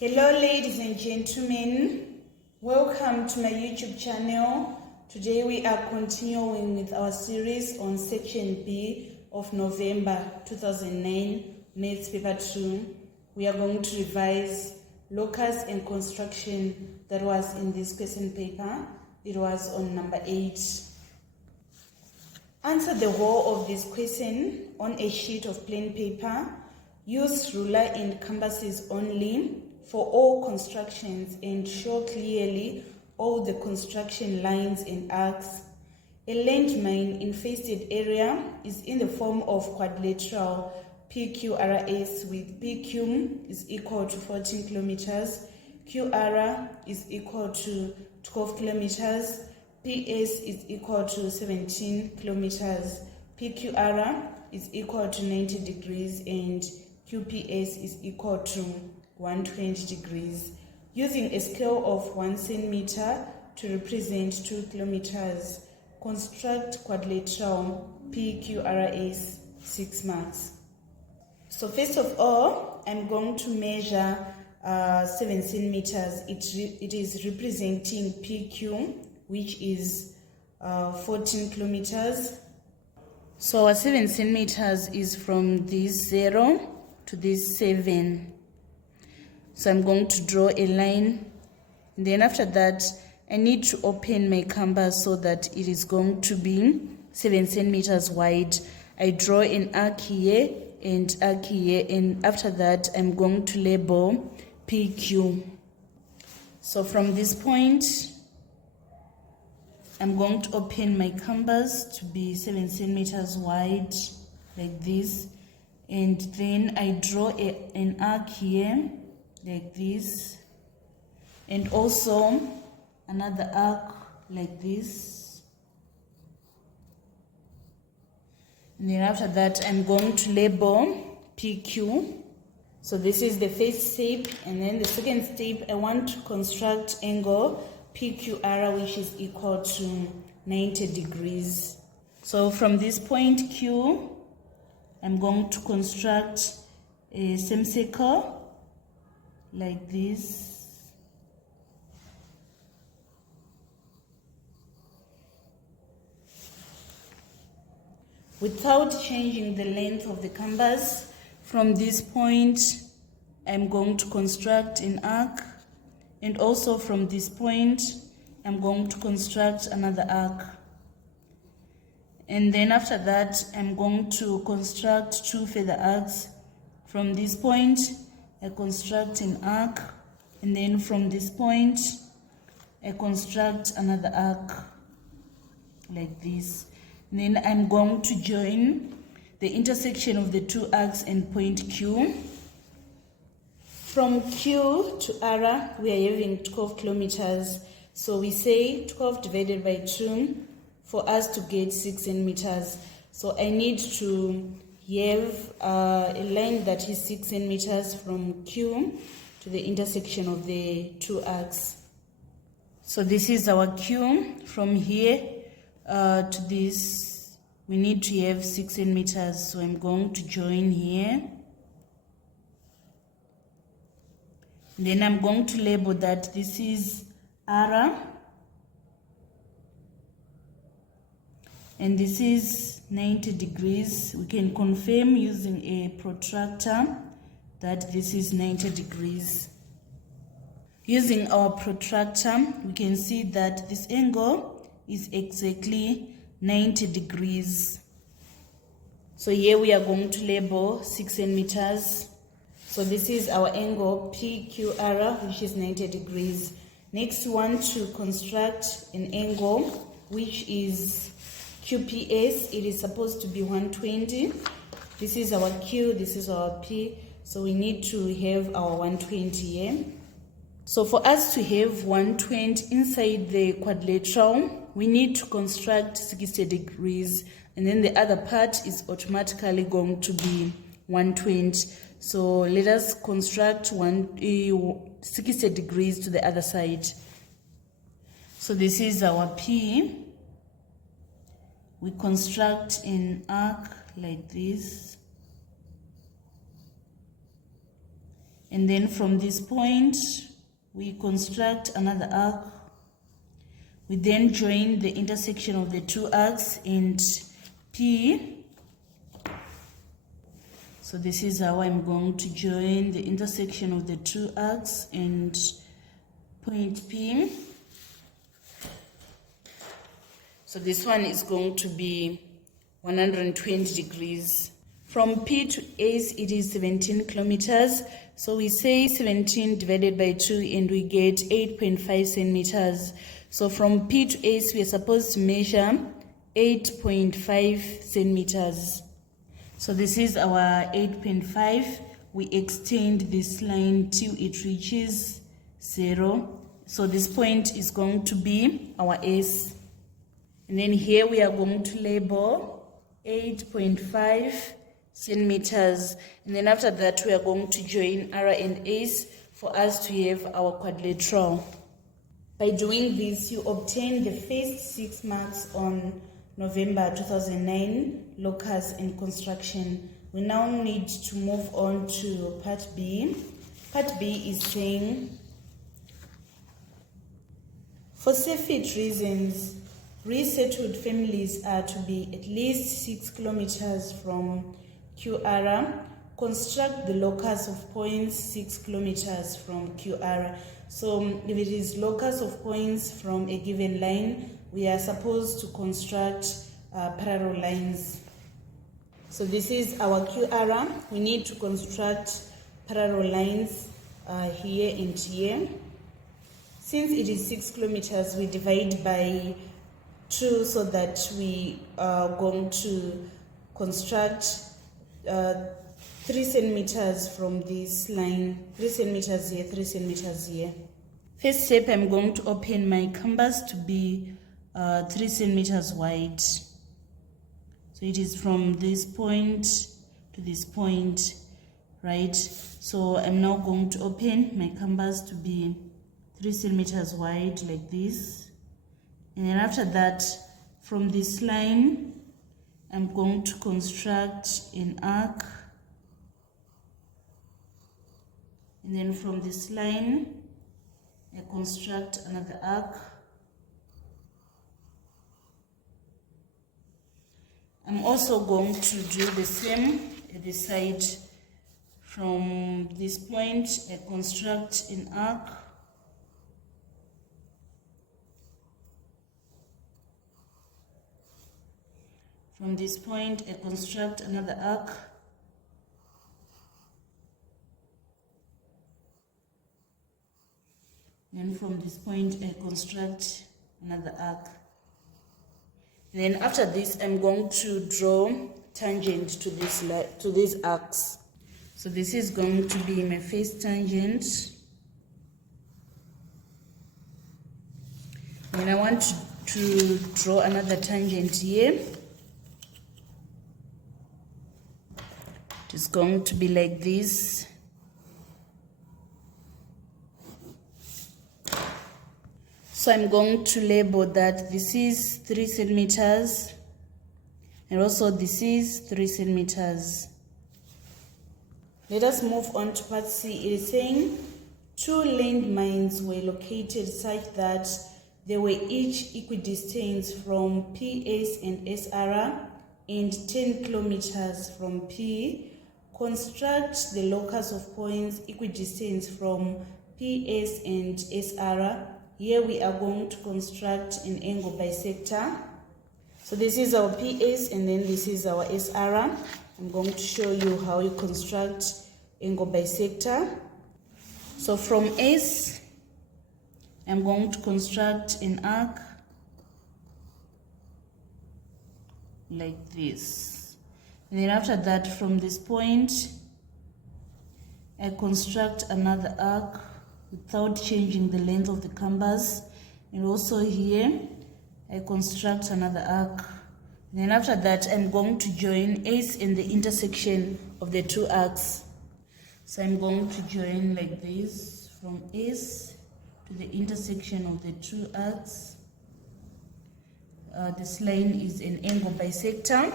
Hello ladies and gentlemen, welcome to my YouTube channel. Today we are continuing with our series on section B of November 2009 Maths paper 2. We are going to revise locus and construction that was in this question paper. It was on number 8. Answer the whole of this question on a sheet of plain paper. Use ruler and compasses only for all constructions and show clearly all the construction lines and arcs. A landmine infested area is in the form of quadrilateral PQRS, with PQ is equal to 14 kilometers, QR is equal to 12 kilometers, PS is equal to 17 kilometers, PQR is equal to 90 degrees, and QPS is equal to 120 degrees. Using a scale of 1 centimeter to represent 2 kilometers, construct quadrilateral PQRS 6 marks. So first of all, I'm going to measure 7 centimeters. It is representing PQ, which is 14 kilometers. So our 7 centimeters is from this 0 to this 7. So I'm going to draw a line, and then after that I need to open my canvas so that it is going to be 7 centimeters wide. I draw an arc here and arc here, and after that I'm going to label PQ. So from this point I'm going to open my canvas to be 7 centimeters wide like this, and then I draw an arc here like this, and also another arc like this, and then after that I'm going to label PQ. So this is the first step, and then the second step I want to construct angle PQR, which is equal to 90 degrees. So from this point Q, I'm going to construct a semicircle like this, without changing the length of the canvas. From this point I'm going to construct an arc, and also from this point I'm going to construct another arc, and then after that I'm going to construct 2 further arcs. From this point I construct an arc, and then from this point I construct another arc like this, and then I'm going to join the intersection of the 2 arcs and point Q. From Q to R we are having 12 kilometers, so we say 12 divided by 2 for us to get 6 centimeters. So I need to have a line that is 6 centimeters from Q to the intersection of the 2 arcs. So this is our Q. From here to this we need to have 6 centimeters, so I'm going to join here, and then I'm going to label that this is R and this is 90 degrees. We can confirm using a protractor that this is 90 degrees. Using our protractor we can see that this angle is exactly 90 degrees. So here we are going to label 6 centimeters. So this is our angle PQR, which is 90 degrees. Next we want to construct an angle which is QPS. It is supposed to be 120. This is our Q, this is our P, so we need to have our 120 here. So for us to have 120 inside the quadrilateral, we need to construct 60 degrees, and then the other part is automatically going to be 120. So let us construct 60 degrees to the other side. So this is our P. We construct an arc like this, And then from this point, we construct another arc. We then join the intersection of the two arcs and P. So this is how I'm going to join the intersection of the two arcs and point P. So this one is going to be 120 degrees. From P to S, it is 17 kilometers. So we say 17 divided by 2 and we get 8.5 centimeters. So from P to S, we are supposed to measure 8.5 centimeters. So this is our 8.5. We extend this line till it reaches 0. So this point is going to be our S. And then here we are going to label 8.5 centimeters. And then after that, we are going to join R and S for us to have our quadrilateral. By doing this, you obtain the first 6 marks on November 2009, locus and construction. We now need to move on to part B. Part B is saying, for safety reasons, resettled families are to be at least 6 kilometers from QR. Construct the locus of points 6 kilometers from QR. So if it is locus of points from a given line, we are supposed to construct parallel lines. So this is our QR. We need to construct parallel lines here and here. Since it is 6 kilometers, we divide by 2 so that we are going to construct 3 centimeters from this line. 3 centimeters here, 3 centimeters here. First step, I'm going to open my canvas to be 3 centimeters wide. So it is from this point to this point, right? So I'm now going to open my canvas to be 3 centimeters wide like this. And then after that, from this line, I'm going to construct an arc. And then from this line, I construct another arc. I'm also going to do the same at the side. From this point, I construct an arc. From this point, I construct another arc. Then from this point, I construct another arc. And then after this, I'm going to draw tangent to these arcs. So this is going to be my first tangent. And I want to draw another tangent here. It's going to be like this. So I'm going to label that this is 3 centimeters and also this is 3 centimeters. Let us move on to part C. It is saying 2 landmines were located such that they were each equidistant from PS and SR and 10 kilometers from P. Construct the locus of points equidistant from PS and SR. Here we are going to construct an angle bisector. So this is our PS and then this is our SR. I'm going to show you how you construct angle bisector. So from S, I'm going to construct an arc like this. And then after that, from this point, I construct another arc without changing the length of the canvas. And also here, I construct another arc. And then after that, I'm going to join S in the intersection of the two arcs. So I'm going to join like this, from S to the intersection of the two arcs. This line is an angle bisector.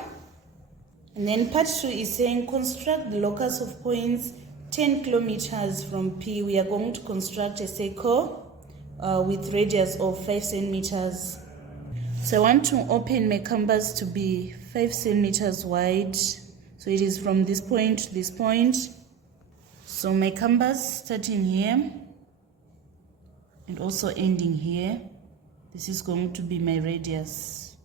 And then part 2 is saying construct the locus of points 10 kilometers from P, we are going to construct a circle with radius of 5 centimeters. So I want to open my canvas to be 5 centimeters wide. So it is from this point to this point. So my canvas starting here and also ending here. This is going to be my radius.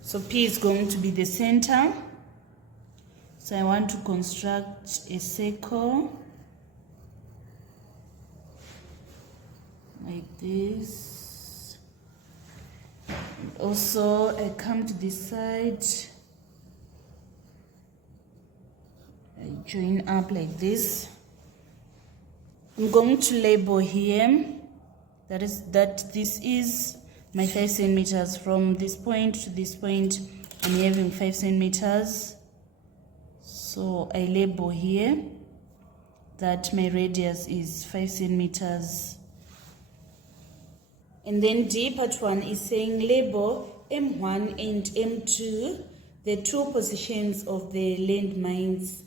So P is going to be the center. So I want to construct a circle like this. And also I come to this side. I join up like this. I'm going to label here that this is my 5 centimeters. From this point to this point, I'm having 5 centimeters. So I label here that my radius is 5 centimeters. And then D part 1 is saying label M1 and M2, the 2 positions of the landmines.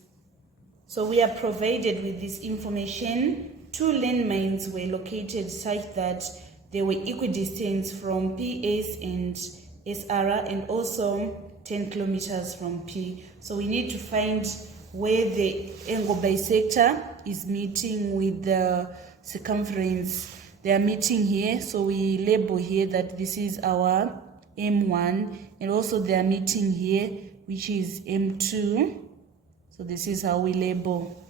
So we are provided with this information. 2 landmines were located such that they were equidistant from PS and SR, and also 10 kilometers from P. So we need to find where the angle bisector is meeting with the circumference. They are meeting here, so we label here that this is our M1, and also they are meeting here, which is M2. So this is how we label.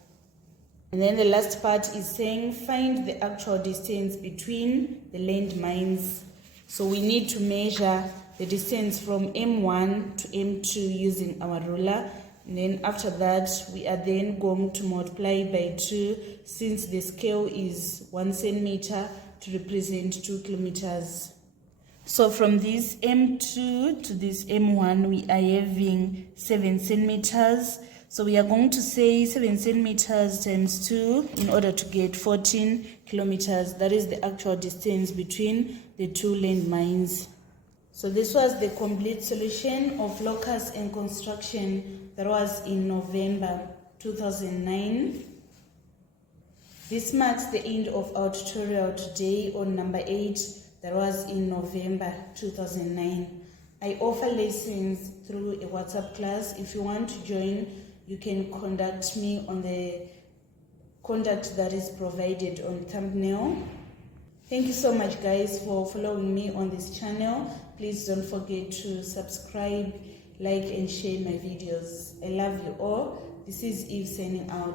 And then the last part is saying find the actual distance between the landmines. So we need to measure the distance from M1 to M2 using our ruler, and then after that we are then going to multiply by 2, since the scale is 1 centimeter to represent 2 kilometers. So from this M2 to this M1 we are having 7 centimeters. So we are going to say 7 centimeters times 2 in order to get 14 kilometers. That is the actual distance between the 2 landmines. So this was the complete solution of locus and construction that was in November 2009. This marks the end of our tutorial today on number 8 that was in November 2009. I offer lessons through a WhatsApp class. If you want to join, you can contact me on the contact that is provided on thumbnail. Thank you so much guys for following me on this channel. Please don't forget to subscribe, like and share my videos. I love you all. This is Eve signing out.